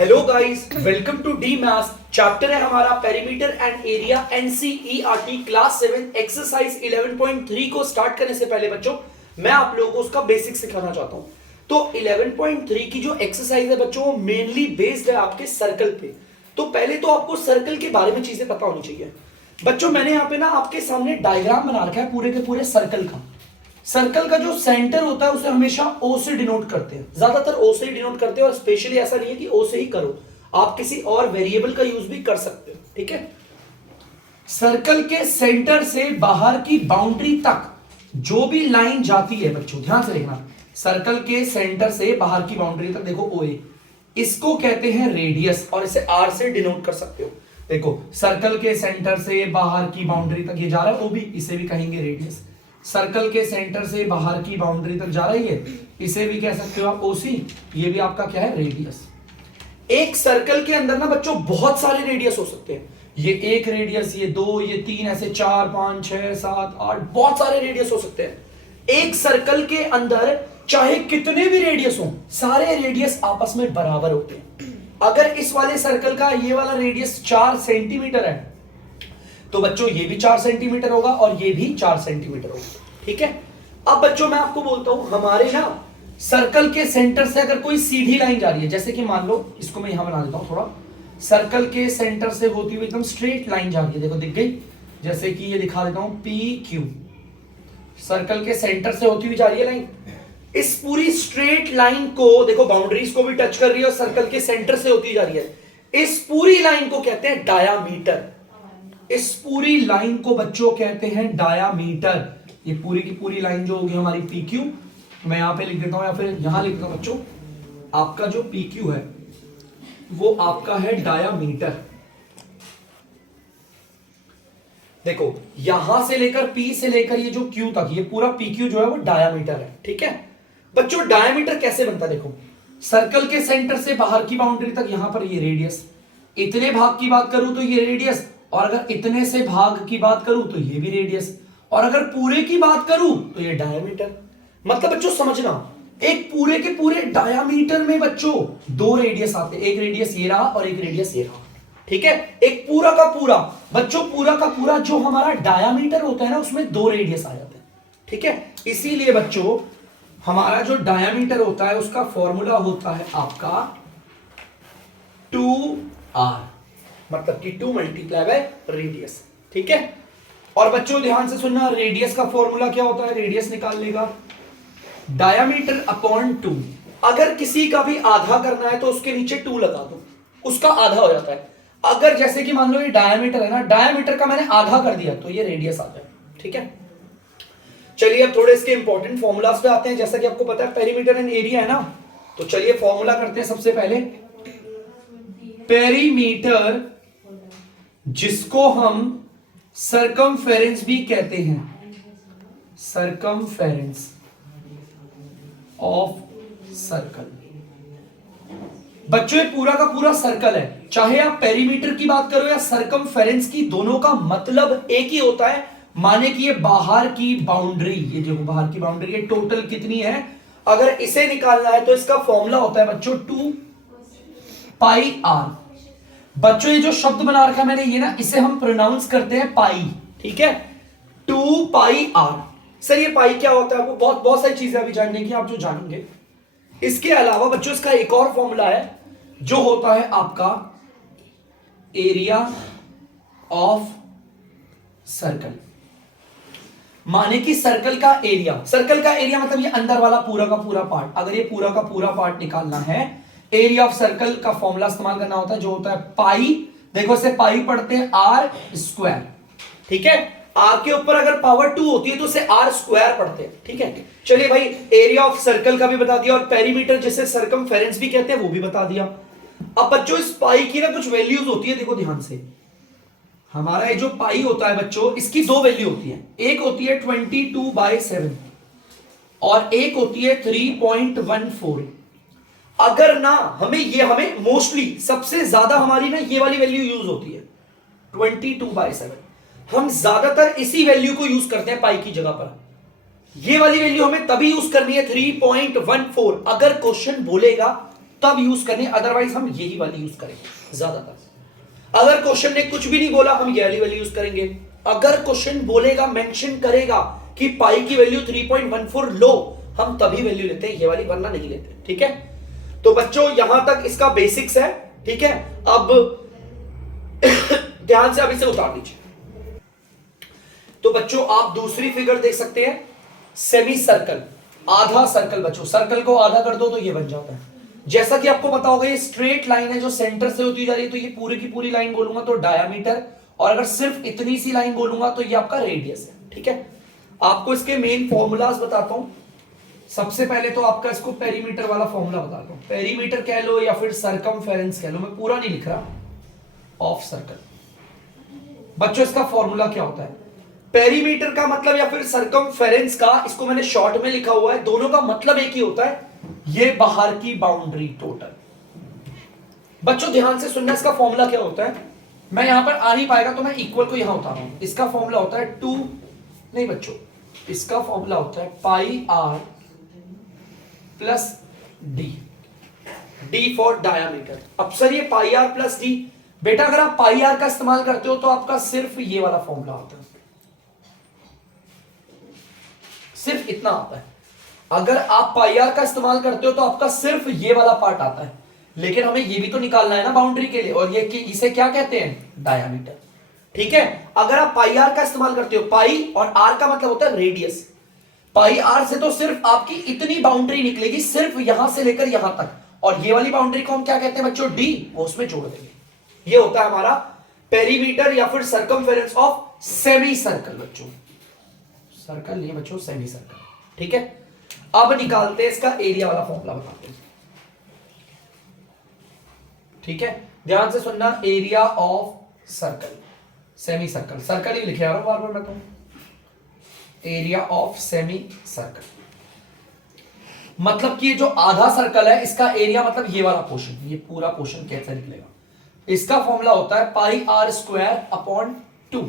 Hello guys, welcome to the maths. Chapter है हमारा perimeter and area NCERT class 7 exercise 11.3 को start करने से पहले बच्चों मैं आप लोगों को उसका बेसिक सिखाना चाहता हूं। तो 11.3 की जो एक्सरसाइज है बच्चों वो मेनली बेस्ड है आपके सर्कल पे। तो पहले तो आपको सर्कल के बारे में चीजें पता होनी चाहिए। बच्चों मैंने यहाँ पे ना आपके सामने डायग्राम बना रखा है पूरे के पूरे सर्कल का। सर्कल का जो सेंटर होता है उसे हमेशा ओ से डिनोट करते हैं, ज्यादातर ओ से ही डिनोट करते हैं और स्पेशली ऐसा नहीं है कि ओ से ही करो, आप किसी और वेरिएबल का यूज भी कर सकते हो। ठीक है, सर्कल के सेंटर से बाहर की बाउंड्री तक जो भी लाइन जाती है बच्चों ध्यान से देखना, सर्कल के सेंटर से बाहर की बाउंड्री तक देखो ओ ए, इसको कहते हैं रेडियस और इसे आर से डिनोट कर सकते हो। देखो सर्कल के सेंटर से बाहर की बाउंड्री तक ये जा रहा है ओ बी, इसे भी कहेंगे रेडियस। सर्कल के सेंटर से बाहर की बाउंड्री तक जा रही है, इसे भी कह सकते हो आप ओसी, ये भी आपका क्या है रेडियस। एक सर्कल के अंदर ना बच्चों बहुत सारे रेडियस हो सकते हैं, ये एक रेडियस, ये दो, ये तीन, ऐसे 4 5 6 7 8 बहुत सारे रेडियस हो सकते हैं। एक सर्कल के अंदर चाहे कितने भी रेडियस हो, सारे रेडियस आपस में बराबर होते हैं। अगर इस वाले सर्कल का ये वाला रेडियस 4 सेंटीमीटर है तो बच्चों ये भी 4 सेंटीमीटर होगा और ये भी 4 सेंटीमीटर होगा। ठीक है, अब बच्चों मैं आपको बोलता हूं हमारे ना सर्कल के सेंटर से अगर कोई सीधी लाइन जा रही है, जैसे कि मान लो इसको मैं यहां बना देता हूं थोड़ा, सर्कल के सेंटर से होती हुई एकदम स्ट्रेट लाइन जा रही है, देखो दिख गई, जैसे कि ये दिखा देता हूं पी क्यू, सर्कल के सेंटर से होती हुई जा रही है लाइन। इस पूरी स्ट्रेट लाइन को देखो बाउंड्रीज को भी टच कर रही है और सर्कल के सेंटर से होती जा रही है, इस पूरी लाइन को कहते हैं डायामीटर। इस पूरी लाइन को बच्चों कहते हैं डायामीटर। ये पूरी की पूरी लाइन जो होगी हमारी पी क्यू, मैं यहां पे लिख देता हूं या फिर यहां लिख देता हूं बच्चों, आपका जो पी क्यू है वो आपका है डायामीटर। देखो यहां से लेकर पी से लेकर ये जो क्यू तक, ये पूरा पी क्यू जो है वो डायामीटर है। ठीक है बच्चों, डायामीटर कैसे बनता है, देखो सर्कल के सेंटर से बाहर की बाउंड्री तक यहां पर ये रेडियस, इतने भाग की बात करूं तो ये रेडियस, और अगर इतने से भाग की बात करूं तो ये भी रेडियस, और अगर पूरे की बात करूं तो ये डायामीटर। मतलब बच्चों समझना, एक पूरे के पूरे डायामीटर में बच्चों दो रेडियस आते हैं, एक रेडियस ये रहा और एक रेडियस ये रहा। ठीक है, एक पूरा का पूरा बच्चों, पूरा का पूरा जो हमारा डायामीटर होता है ना उसमें दो रेडियस आ जाते हैं। ठीक है, इसीलिए बच्चों हमारा जो डायामीटर होता है उसका फॉर्मूला होता है आपका 2r, मतलब कि 2 मल्टीप्लाई बाय रेडियस। ठीक है, और बच्चों ध्यान से सुनना, रेडियस का फॉर्मूला क्या होता है, रेडियस निकालने का डायामीटर अपॉन 2। अगर किसी का भी आधा करना है तो उसके नीचे 2 लगा दो, उसका आधा हो जाता है। अगर जैसे कि मान लो ये डायामीटर है ना, डायामीटर का मैंने आधा कर दिया तो ये रेडियस आ जाए। ठीक है, चलिए अब थोड़े इसके इंपॉर्टेंट फॉर्मूलाज पे आते हैं। जैसा कि आपको पता है पेरीमीटर एंड एरिया है ना, तो चलिए फॉर्मूला करते हैं। सबसे पहले पेरीमीटर, जिसको हम सरकमफेरेंस भी कहते हैं, सरकमफेरेंस ऑफ सर्कल। बच्चों ये पूरा का पूरा सर्कल है, चाहे आप पेरीमीटर की बात करो या सरकमफेरेंस की, दोनों का मतलब एक ही होता है। माने कि ये बाहर की बाउंड्री, ये जो बाहर की बाउंड्री है टोटल कितनी है, अगर इसे निकालना है तो इसका फॉर्मूला होता है बच्चों 2 पाई आर। बच्चों ये जो शब्द बना रखा है मैंने ये ना, इसे हम प्रोनाउंस करते हैं पाई। ठीक है, 2 पाई आर। सर ये पाई क्या होता है, वो बहुत सारी चीजें अभी जानने की आप जो जानेंगे। इसके अलावा बच्चों इसका एक और फॉर्मूला है जो होता है आपका एरिया ऑफ सर्कल। माने कि सर्कल का एरिया, सर्कल का एरिया मतलब ये अंदर वाला पूरा का पूरा पार्ट, अगर ये पूरा का पूरा पार्ट निकालना है, एरिया ऑफ सर्कल का फॉर्मूला इस्तेमाल करना होता है जो होता है पाई। देखो इसे पाई पढ़ते हैं आर स्क्वायर। ठीक है, आर के ऊपर अगर पावर 2 होती है तो उसे आर स्क्वायर पढ़ते हैं। ठीक है, चलिए भाई एरिया ऑफ सर्कल का भी बता दिया और पेरीमीटर जिसे सरकमफेरेंस भी कहते हैं वो भी बता दिया। अब बच्चों इस पाई की ना कुछ वैल्यूज होती है, देखो ध्यान से, हमारा ये जो पाई होता है बच्चों इसकी दो वैल्यू होती है, एक होती है 22/7 और एक होती है 3.14। अगर ना हमें मोस्टली सबसे ज्यादा हमारी ना ये वाली वैल्यू यूज होती है 22/7, हम ज्यादातर इसी वैल्यू को यूज करते हैं पाई की जगह पर। ये वाली वैल्यू हमें तभी यूज करनी है 3.14 अगर क्वेश्चन बोलेगा तब यूज करनी, अदरवाइज हम यही वाली यूज करेंगे ज्यादातर। अगर क्वेश्चन ने कुछ भी नहीं बोला हम ये वाली यूज करेंगे। अगर क्वेश्चन बोलेगा, मेंशन करेगा कि पाई की वैल्यू 3.14 लो, हम तभी वैल्यू लेते हैं ये वाली, वरना नहीं लेते। ठीक है, तो बच्चों यहां तक इसका बेसिक्स है। ठीक है, अब ध्यान से अब इसे उतार दीजिए। तो बच्चों आप दूसरी फिगर देख सकते हैं, सेमी सर्कल, आधा सर्कल। बच्चों सर्कल को आधा कर दो तो ये बन जाता है। जैसा कि आपको पता होगा ये स्ट्रेट लाइन है जो सेंटर से होती जा रही है, तो ये पूरी की पूरी लाइन बोलूंगा तो डायामीटर, और अगर सिर्फ इतनी सी लाइन बोलूंगा तो ये आपका रेडियस है। ठीक है, आपको इसके मेन फॉर्मूलाज बताता हूं। सबसे पहले तो आपका इसको पेरीमीटर वाला फॉर्मूला बताता हूं। पेरीमीटर कह लो या फिर सरकमफेरेंस कह लो, मैं पूरा नहीं लिख रहा, ऑफ सर्कल। बच्चों इसका फॉर्मूला क्या होता है? पेरीमीटर का मतलब या फिर सरकमफेरेंस का, इसको मैंने शॉर्ट में लिखा हुआ है, दोनों का मतलब एक ही होता है, ये बाहर की बाउंड्री टोटल। बच्चों ध्यान से सुनना, इसका फॉर्मूला क्या होता है। मैं यहां पर आ नहीं पाएगा तो मैं इक्वल को यहां उतार रहा हूं। इसका फॉर्मूला होता है टू, नहीं बच्चों, इसका फॉर्मूला होता है pi r plus D, D for diameter. अब सर ये पाई आर प्लस डी, बेटा अगर आप पाई आर का इस्तेमाल करते हो तो आपका सिर्फ ये वाला फॉर्मूला होता है, सिर्फ इतना आता है। अगर आप पाई आर का इस्तेमाल करते हो तो आपका सिर्फ ये वाला पार्ट आता है, लेकिन हमें ये भी तो निकालना है ना बाउंड्री के लिए, और ये कि इसे क्या कहते हैं? डायामीटर। ठीक है, अगर आप पाई आर का इस्तेमाल करते हो, पाई और आर का मतलब होता है रेडियस, पाई आर से तो सिर्फ आपकी इतनी बाउंड्री निकलेगी, सिर्फ यहां से लेकर यहां तक, और ये वाली बाउंड्री को हम क्या कहते हैं बच्चों? डी, वो उसमें जोड़ देंगे। ये होता है हमारा पेरीमीटर या फिर सरकमफेरेंस ऑफ सेमी सर्कल। बच्चों सर्कल नहीं बच्चों, सेमी सर्कल। ठीक है, अब निकालते हैं इसका एरिया वाला फॉर्मूला, बताते हैं। ठीक है, ध्यान से सुनना, area of circle, semi circle, circle ही लिखे आ रहा हूं बार बार मैं तो, एरिया ऑफ सेमी सर्कल मतलब कि ये जो आधा सर्कल है इसका एरिया मतलब ये वाला पोर्शन, ये पूरा पोर्शन कैसे निकलेगा? इसका फॉर्मूला होता है पाई आर स्क्वायर अपॉन 2।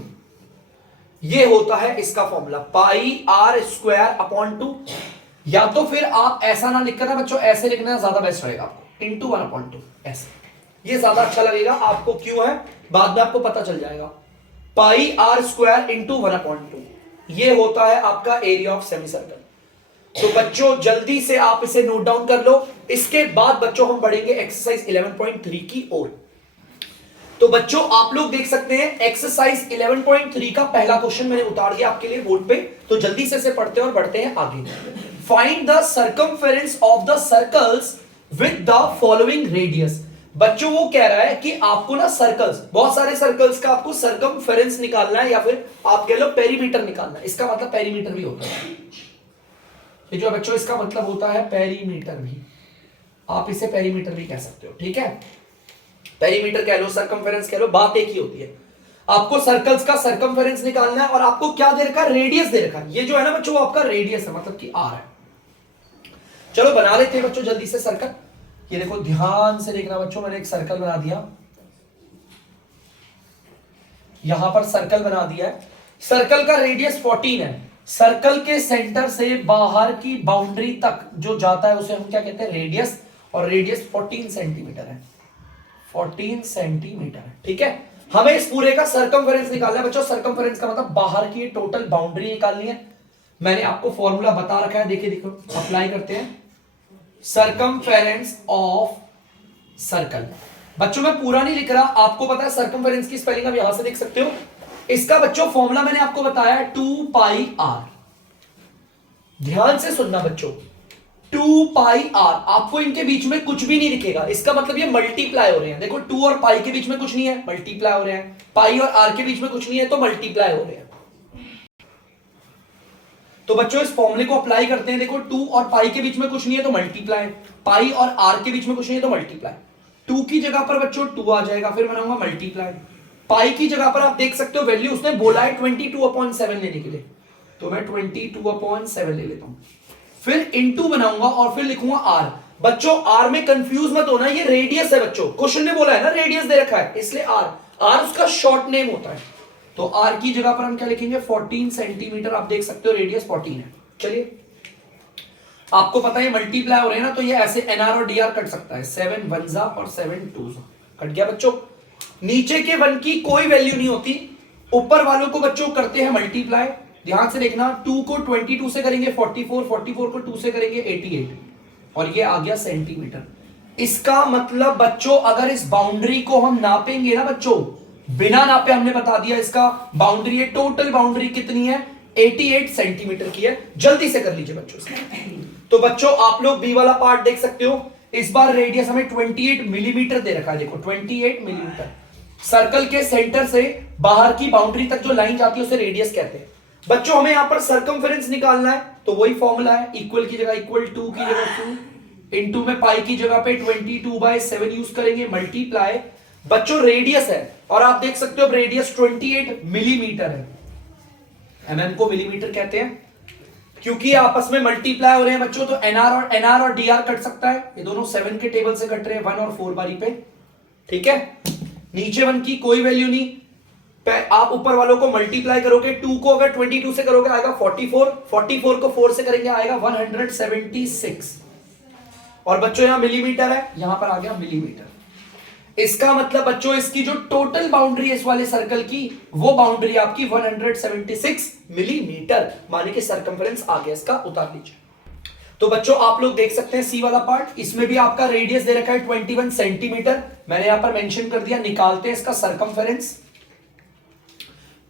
ये होता है इसका formula, pi r square upon 2। या तो फिर आप ऐसा ना लिखकर ना बच्चों, ऐसे लिखना ज्यादा बेस्ट रहेगा आपको, इंटू 1/2 ऐसे, ये ज्यादा अच्छा लगेगा आपको। क्यों है बाद में आपको पता चल जाएगा। पाई आर स्क्वायर इंटू 1/2, ये होता है आपका एरिया ऑफ सेमी सर्कल। तो बच्चों जल्दी से आप इसे नोट डाउन कर लो। इसके बाद बच्चों हम बढ़ेंगे एक्सरसाइज 11.3 की ओर। तो बच्चों आप लोग देख सकते हैं एक्सरसाइज 11.3 का पहला क्वेश्चन मैंने उतार दिया आपके लिए बोर्ड पे, तो जल्दी से इसे पढ़ते हैं और बढ़ते हैं आगे। Find the circumference of the circles with the following radius. बच्चों वो कह रहा है कि आपको ना सर्कल्स, बहुत सारे सर्कल्स का आपको सरकमफेरेंस निकालना है, या फिर आप कह लो पेरीमीटर निकालना है। इसका मतलब पेरीमीटर भी होता है, ये जो बच्चों इसका मतलब होता है पेरीमीटर भी, आप इसे पेरीमीटर भी कह सकते हो। ठीक है, पेरीमीटर कह लो, सरकमफेरेंस कह लो, बात एक ही होती है। आपको सर्कल्स का सरकमफेरेंस निकालना है, और आपको क्या दे रखा है? रेडियस दे रखा है। ये जो है ना बच्चों आपका रेडियस है, मतलब कि आर है। चलो बना लेते हैं बच्चों जल्दी से सर्कल। ये देखो ध्यान से देखना बच्चों, मैंने एक सर्कल बना दिया, यहां पर सर्कल बना दिया है। सर्कल का रेडियस 14 है। सर्कल के सेंटर से बाहर की बाउंड्री तक जो जाता है उसे हम क्या कहते हैं? रेडियस, और रेडियस 14 सेंटीमीटर है, 14 सेंटीमीटर है। ठीक है, हमें इस पूरे का सरकमफेरेंस निकालना है बच्चों। सरकमफेरेंस का मतलब बाहर की टोटल बाउंड्री निकालनी है। मैंने आपको फॉर्मूला बता रखा है, देखिए देखो अप्लाई करते हैं। सरकमफेरेंस ऑफ सर्कल, बच्चों मैं पूरा नहीं लिख रहा, आपको पता है सरकमफेरेंस की स्पेलिंग आप यहां से देख सकते हो। इसका बच्चों फॉर्मूला मैंने आपको बताया 2 पाई आर। ध्यान से सुनना बच्चों, 2 पाई आर, आपको इनके बीच में कुछ भी नहीं दिखेगा, इसका मतलब ये मल्टीप्लाई हो रहे हैं। देखो 2 और पाई के बीच में कुछ नहीं है, मल्टीप्लाई हो रहे हैं। पाई और आर के बीच में कुछ नहीं है तो मल्टीप्लाई हो रहे हैं। तो बच्चों इस फॉर्मूले को अप्लाई करते हैं। देखो 2 और पाई के बीच में कुछ नहीं है तो मल्टीप्लाई, पाई और आर के बीच में कुछ नहीं है तो मल्टीप्लाई। 2 की जगह पर बच्चों 2 आ जाएगा, फिर बनाऊंगा मल्टीप्लाई। पाई की जगह पर आप देख सकते हो वैल्यू उसने बोला है 22/7 लेने के लिए, तो मैं 22/7 ले लेता हूं। फिर इनटू बनाऊंगा और फिर लिखूंगा आर। बच्चों आर में कंफ्यूज मत होना, ये रेडियस है बच्चों, क्वेश्चन ने बोला है ना रेडियस दे रखा है, इसलिए आर, आर उसका शॉर्ट नेम होता है। तो आर की जगह पर हम क्या लिखेंगे? 14 सेंटीमीटर। आप देख सकते हो रेडियस 14 है। चलिए आपको पता है मल्टीप्लाई हो रहे हैं ना, तो ये ऐसे एनआर और डीआर कट सकता है, 7 1 और 7 2 कट गया बच्चों। नीचे के 1 की कोई वैल्यू नहीं होती, ऊपर वालों को बच्चों करते हैं मल्टीप्लाई। ध्यान से देखना, 2 को 22 से करेंगे 44, 44 को 2 से करेंगे 88, और ये आ गया सेंटीमीटर। इसका मतलब बच्चों अगर इस बाउंड्री को हम नापेंगे ना बच्चों, बिना नापे हमने बता दिया इसका बाउंड्री है, टोटल बाउंड्री कितनी है 88 सेंटीमीटर की है। जल्दी से कर लीजिए बच्चों इसका। तो बच्चों आप लोग बी वाला पार्ट देख सकते हो, इस बार रेडियस हमें 28 मिलीमीटर दे रखा है, देखो 28 मिलीमीटर। सर्कल के सेंटर से बाहर की बाउंड्री तक जो लाइन जाती है उसे रेडियस कहते हैं। बच्चों हमें यहां पर सरकमफेरेंस निकालना है, तो वही फॉर्मूला है, इक्वल की जगह इक्वल, 2 की जगह 2, इनटू में पाई की जगह पे 22/7 यूज करेंगे, मल्टीप्लाई। बच्चों रेडियस है और आप देख सकते हो रेडियस 28 मिलीमीटर है, एमएम को मिलीमीटर कहते हैं। क्योंकि आपस में मल्टीप्लाई हो रहे हैं बच्चों, तो एनआर और डीआर कट सकता है, ये दोनों 7 के टेबल से कट रहे हैं 1 और 4 बारी पे, ठीक है। नीचे 1 की कोई वैल्यू नहीं, आप ऊपर वालों को मल्टीप्लाई करोगे, 2 को अगर 22 से करोगे आएगा 44, 44 को 4 से करेंगे आएगा 176, और बच्चों यहां मिलीमीटर है, यहां पर आ गया मिलीमीटर। इसका मतलब बच्चों इसकी जो टोटल बाउंड्री है इस वाले सर्कल की, वो बाउंड्री आपकी 176 मिलीमीटर, माने कि सरकमफेरेंस आ गया इसका, उतार लीजिए। तो बच्चों आप लोग देख सकते हैं सी वाला पार्ट, इसमें भी आपका रेडियस दे रखा है 21 सेंटीमीटर, मैंने यहां पर मेंशन कर दिया। निकालते हैं इसका सरकमफेरेंस,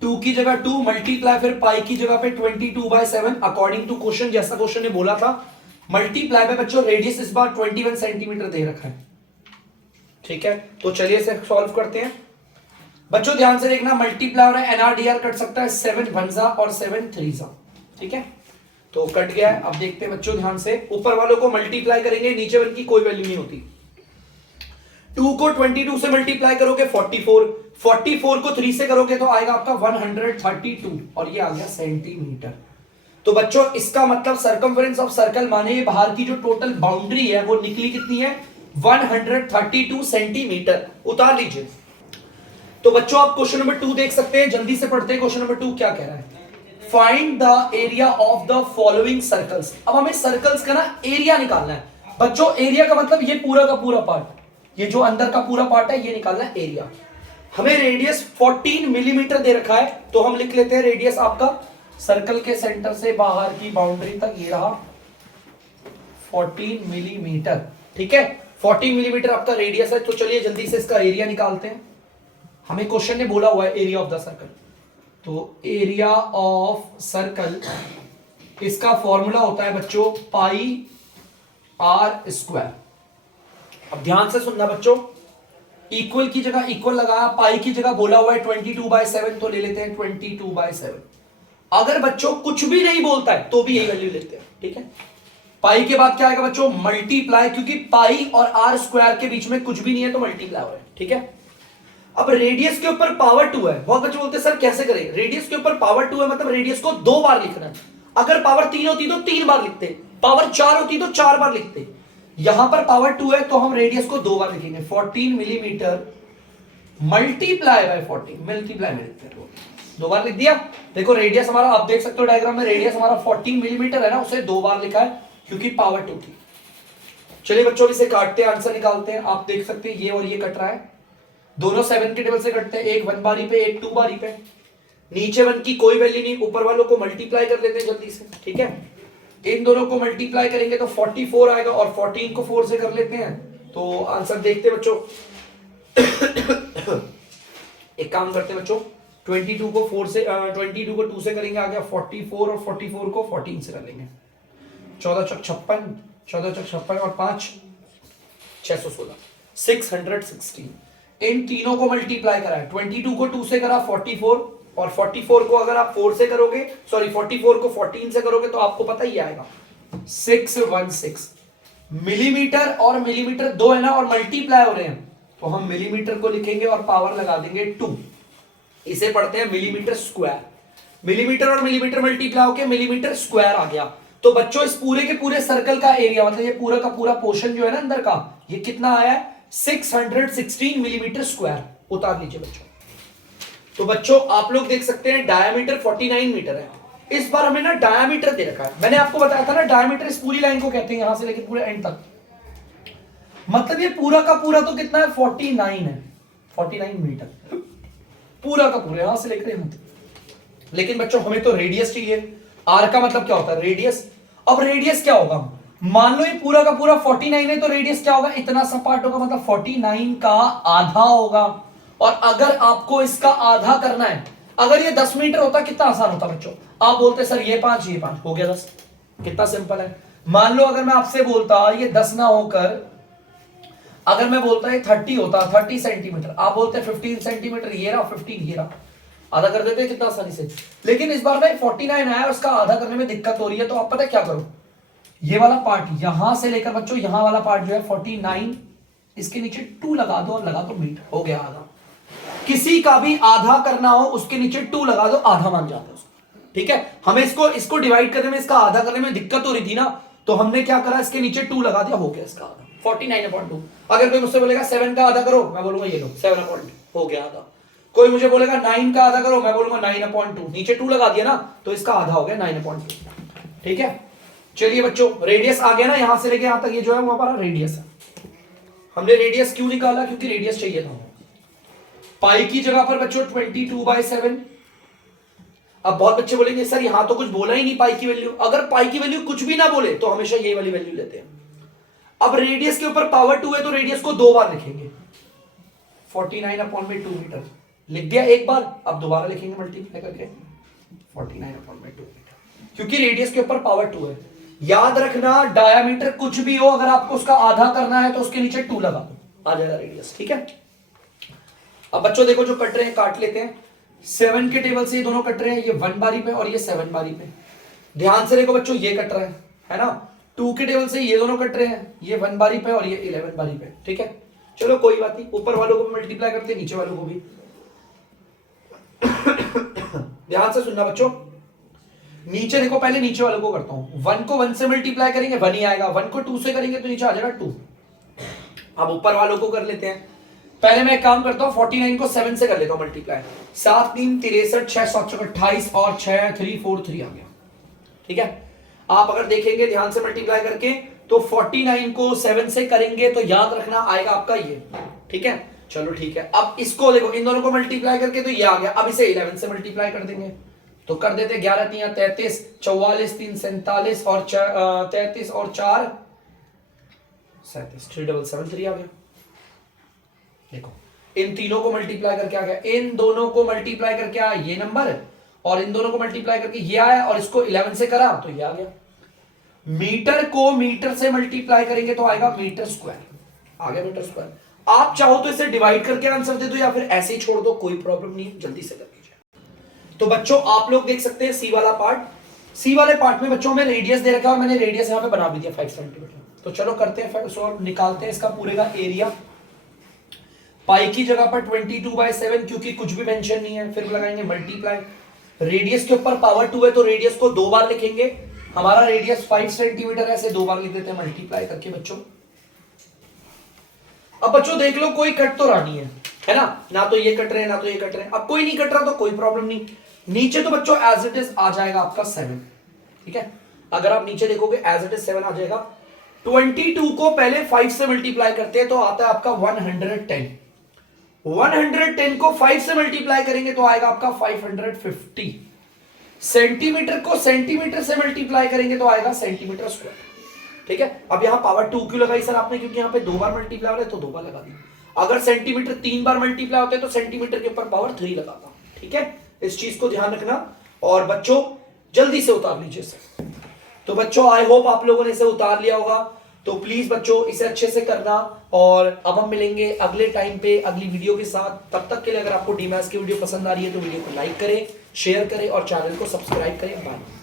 2 की जगह 2 मल्टीप्लाई, फिर पाई की जगह पे 22/7 अकॉर्डिंग टू क्वेश्चन, जैसा क्वेश्चन ने बोला था। मल्टीप्लाई में बच्चों रेडियस इस बार 21 सेंटीमीटर दे रखा है, ठीक है। तो चलिए इसे सॉल्व करते हैं। बच्चों ध्यान से देखना, मल्टीप्लाई हो रहा है, एनआर डीआर कट सकता है, 7 1 और 7 3, ठीक है। तो कट गया है। अब देखते हैं बच्चों ध्यान से, ऊपर वालों को मल्टीप्लाई करेंगे, नीचे वालों की कोई वैल्यू नहीं होती। 2 को 22 से मल्टीप्लाई करोगे 44, 44 को 3 से करोगे तो आएगा आपका 132, और ये आ गया सेंटीमीटर। तो बच्चों इसका मतलब सर्कमफेरेंस ऑफ सर्कल माने ये बाहर की जो टोटल बाउंड्री है वो निकली कितनी है 132 सेंटीमीटर, उतार लीजिए। तो बच्चों आप क्वेश्चन नंबर 2 देख सकते हैं, जल्दी से पढ़ते हैं। क्वेश्चन नंबर 2 क्या कह रहा है, find the area of the following circles. अब हमें सर्कल्स का ना एरिया निकालना है बच्चों। एरिया का मतलब ये पूरा का पूरा पार्ट, ये जो अंदर का पूरा पार्ट है ये निकालना है एरिया। हमें रेडियस 14 मिलीमीटर दे रखा है, तो हम लिख लेते हैं रेडियस आपका सर्कल के सेंटर से बाहर की बाउंड्री तक ये रहा 14 मिलीमीटर, ठीक है। 14 मिलीमीटर आपका रेडियस है। तो चलिए जल्दी से इसका एरिया निकालते हैं। हमें क्वेश्चन ने बोला हुआ है एरिया ऑफ द सर्कल, तो एरिया ऑफ सर्कल इसका फॉर्मूला होता है बच्चों पाई आर स्क्वायर। अब ध्यान से सुनना बच्चों, इक्वल की जगह इक्वल लगाया, पाई की जगह बोला हुआ है 22/7, तो ले लेते हैं 22/7। अगर बच्चों कुछ भी नहीं बोलता है तो भी यही वैल्यू लेते हैं, ठीक है। पाई के बाद क्या आएगा बच्चों मल्टीप्लाई, क्योंकि पाई और आर स्क्वायर के बीच में कुछ भी नहीं है तो मल्टीप्लाई हो रहा है, ठीक है। अब रेडियस के ऊपर पावर 2 है, बहुत बच्चे बोलते हैं सर कैसे करें, रेडियस के ऊपर पावर 2 है मतलब रेडियस को 2 बार लिखना है। अगर पावर 3 होती तो 3 बार लिखते, पावर 4 होती तो 4 बार लिखते। यहां पर पावर 2 है तो हम रेडियस को 2 बार लिखेंगे, 14 मिलीमीटर मल्टीप्लाई बाय 14, मल्टीप्लाई में लिखते हैं 2 बार लिख दिया। देखो रेडियस हमारा, आप देख सकते हो डायग्राम में, रेडियस हमारा 14 मिलीमीटर है ना, उसे 2 बार लिखा है क्योंकि पावर 2 थी। चलिए बच्चों इसे काटते हैं, आंसर निकालते हैं। आप देख सकते हैं ये और ये कट रहा है, दोनों 7 के टेबल से कटते हैं, एक 1 बारी पे एक 2 बारी पे। नीचे 1 की कोई वैल्यू नहीं, ऊपर वालों को मल्टीप्लाई कर लेते हैं जल्दी से, ठीक है। इन दोनों को मल्टीप्लाई करेंगे तो 44 आएगा, और 14 को 4 से कर लेते हैं तो आंसर देखते हैं बच्चों। एक काम करते हैं बच्चों, 22 को 4 से 22 को 2 से करेंगे आ गया 44, और 44 को 14 से कर लेंगे 14 चौक 56, 14 चौक 56 और 5 616, 616। इन तीनों को मल्टीप्लाई करा है, 22 को 2 से करा 44, और 44 को अगर आप 4 से करोगे, सॉरी 44 को 14 से करोगे तो आपको पता ही आएगा 616 मिलीमीटर। और मिलीमीटर 2 है ना, और मल्टीप्लाई हो रहे हैं तो हम मिलीमीटर को लिखेंगे और पावर लगा देंगे 2। इसे पढ़ते हैं मिलीमीटर स्क्वायर। मिलीमीटर और मिलीमीटर मल्टीप्लाई होकर मिलीमीटर स्क्वायर आ गया। तो बच्चों इस पूरे के पूरे सर्कल का एरिया, मतलब ये पूरा का पूरा पोर्शन जो है ना अंदर का, ये कितना आया है 616 मिलीमीटर स्क्वायर, उतार लीजिए बच्चों। तो बच्चों आप लोग देख सकते हैं डायमीटर 49 मीटर है, इस बार हमें ना डायामीटर दे रखा है। मैंने आपको बताया था ना डायामीटर इस पूरी लाइन को कहते हैं, यहां से लेके पूरे एंड तक। मतलब ये पूरा का पूरा तो कितना है 49 है, 49 मीटर पूरा का पूरा यहां से लेकर यहां तक। लेकिन बच्चों हमें तो रेडियस चाहिए। आर का मतलब क्या होता है रेडियस। अब रेडियस क्या होगा, मान लो ये पूरा का पूरा 49 है तो रेडियस क्या होगा, इतना सा पार्ट होगा, मतलब 49 का आधा होगा। और अगर आपको इसका आधा करना है, अगर ये 10 मीटर होता कितना आसान होता बच्चों। आप बोलते सर ये 5 ये 5 हो गया 10, कितना सिंपल है। मान लो अगर मैं आपसे बोलता ये 10 ना होकर अगर मैं बोलता ये 30 होता, 30 सेंटीमीटर, आप बोलते 15 सेंटीमीटर, ये रहा 15 ये रहा, आधा कर देते कितना आसानी से। लेकिन इस बार भाई 49 आया, उसका आधा करने में दिक्कत हो रही है, तो आप पता है क्या करो, ये वाला पार्ट यहां से लेकर बच्चों यहां वाला पार्ट जो है 49, इसके नीचे 2 लगा दो और लगा दो मीटर, हो गया आधा। किसी का भी आधा करना हो उसके नीचे 2 लगा दो, आधा मान जाता है उसका। ठीक है, हमें इसको डिवाइड करने में, इसका आधा करने में दिक्कत हो रही थी ना, तो हमने क्या करा, इसके नीचे 2 लगा दिया, हो गया इसका आधा 49/2। अगर कोई मुझसे बोलेगा 7 का आधा करो, मैं बोलूंगा ये लो 7/, हो गया आधा। कोई मुझे बोलेगा 9 का आधा करो, मैं बोलूंगा 9/2, नीचे 2 लगा दिया ना तो इसका आधा हो गया 9/2। ठीक है, चलिए बच्चों रेडियस आ गया ना, यहां से लेके यहां तक ये जो है वो हमारा रेडियस है। हमने रेडियस क्यों निकाला, क्योंकि रेडियस चाहिए था। पाई की जगह पर बच्चों 22/7। अब बहुत बच्चे बोलेंगे सर यहां तो कुछ बोला ही नहीं पाई की वैल्यू। अगर पाई की वैल्यू कुछ भी ना बोले तो हमेशा ये वाली वैल्यू लेते हैं। अब रेडियस के ऊपर पावर 2 है तो रेडियस को 2 बार लिखेंगे, 49/2 मीटर लिख दिया एक बार, अब दोबारा लिखेंगे मल्टीप्लाई करके 49/2 मीटर, क्योंकि रेडियस के ऊपर पावर 2 है। याद रखना डायामीटर कुछ भी हो, अगर आपको उसका आधा करना है तो उसके नीचे 2 लगा दो, आ जाएगा रेडियस। ठीक है, अब बच्चों देखो जो कट रहे हैं काट लेते हैं। 7 के टेबल से ये दोनों कट रहे हैं, ये 1 बारी पे और ये 7 बारी पे। ध्यान से देखो बच्चों ये कट रहा है ना। 2 के टेबल से ये दोनों कट रहे हैं, ये 1 बारी पे और ये 11 बारी पे। ठीक है, चलो कोई बात नहीं, ऊपर वालों को भी मल्टीप्लाई करते हैं, नीचे वालों को भी। ध्यान से सुनना बच्चों, नीचे देखो, पहले नीचे वालों को करता हूं। 1 को 1 से मल्टीप्लाई करेंगे 1 ही आएगा, 1 को 2 से करेंगे तो नीचे आ जाएगा 2। अब ऊपर वालों को कर लेते हैं। पहले मैं एक काम करता हूं, 49 को 7 से कर लेता हूं मल्टीप्लाई। 7 3 63, 6 7 28 और 6 3 4 3 आ गया। ठीक है, आप अगर देखेंगे ध्यान से मल्टीप्लाई करके तो 49 को 7 से करेंगे तो याद रखना आएगा आपका ये। ठीक है, चलो ठीक है। अब इसको देखो, इन दोनों को मल्टीप्लाई करके तो ये आ गया। अब इसे 11 से मल्टीप्लाई कर देंगे तो कर देते 11 3 33, 44 3 47 और 33 और 4 37, 3773 आ गया। देखो इन तीनों को मल्टीप्लाई करके आ गया, इन दोनों को मल्टीप्लाई करके आया ये नंबर, और इन दोनों को मल्टीप्लाई करके ये आया, और इसको 11 से करा तो ये आ गया। मीटर को मीटर से मल्टीप्लाई करेंगे तो आएगा मीटर स्क्वायर, आ गया मीटर स्क्वायर। आप चाहो तो इसे डिवाइड करके आंसर दे दो या फिर ऐसे ही छोड़ दो, कोई प्रॉब्लम नहीं, जल्दी से कर लीजिए। तो बच्चों आप लोग देख सकते हैं सी वाला पार्ट। सी वाले पार्ट में बच्चों में रेडियस दे रखा है और मैंने रेडियस यहां पे बना भी दिया 5 सेंटीमीटर। तो चलो करते हैं सॉल्व, निकालते हैं इसका पूरे का एरिया। पाई की जगह पर 22/7, क्योंकि कुछ भी मेंशन नहीं है, फिर लगाएंगे मल्टीप्लाई। रेडियस के ऊपर पावर 2 है तो रेडियस को 2 बार लिखेंगे। हमारा रेडियस 5 सेंटीमीटर है, ऐसे 2 बार लिख देते हैं मल्टीप्लाई करके बच्चों। अब बच्चों देख लो कोई कट तो रहा नहीं है ना, ना तो ये कट रहे हैं ना तो ये कट रहे हैं। अब कोई नहीं कट रहा तो कोई प्रॉब्लम नहीं। नीचे तो बच्चों एज इट इज आ जाएगा आपका 7। ठीक है, अगर आप नीचे देखोगे एज इट इज 7 आ जाएगा। 22 को पहले 5 से मल्टीप्लाई करते हैं तो आता है आपका 110। 110 को 5 से मल्टीप्लाई करेंगे तो आएगा आपका 550। सेंटीमीटर को सेंटीमीटर से मल्टीप्लाई करेंगे तो आएगा सेंटीमीटर स्क्वायर। ठीक है, अब यहां पावर 2 क्यों लगाई सर आपने, क्योंकि यहां पे 2 बार मल्टीप्लाई हो रहा है तो 2 बार लगा दी। अगर सेंटीमीटर 3 बार मल्टीप्लाई होते तो सेंटीमीटर के ऊपर पावर 3 लगाता। ठीक है, इस चीज को ध्यान रखना। और बच्चों जल्दी से उतार लीजिए इसे। तो बच्चों आई होप आप लोगों ने इसे उतार लिया होगा। तो प्लीज बच्चों इसे अच्छे से करना, और अब हम मिलेंगे अगले टाइम पे अगली वीडियो के साथ। तब तक के लिए अगर आपको डीमैथ्स की वीडियो पसंद आ रही है तो वीडियो को लाइक करें, शेयर करें और चैनल को सब्सक्राइब करें। बाय।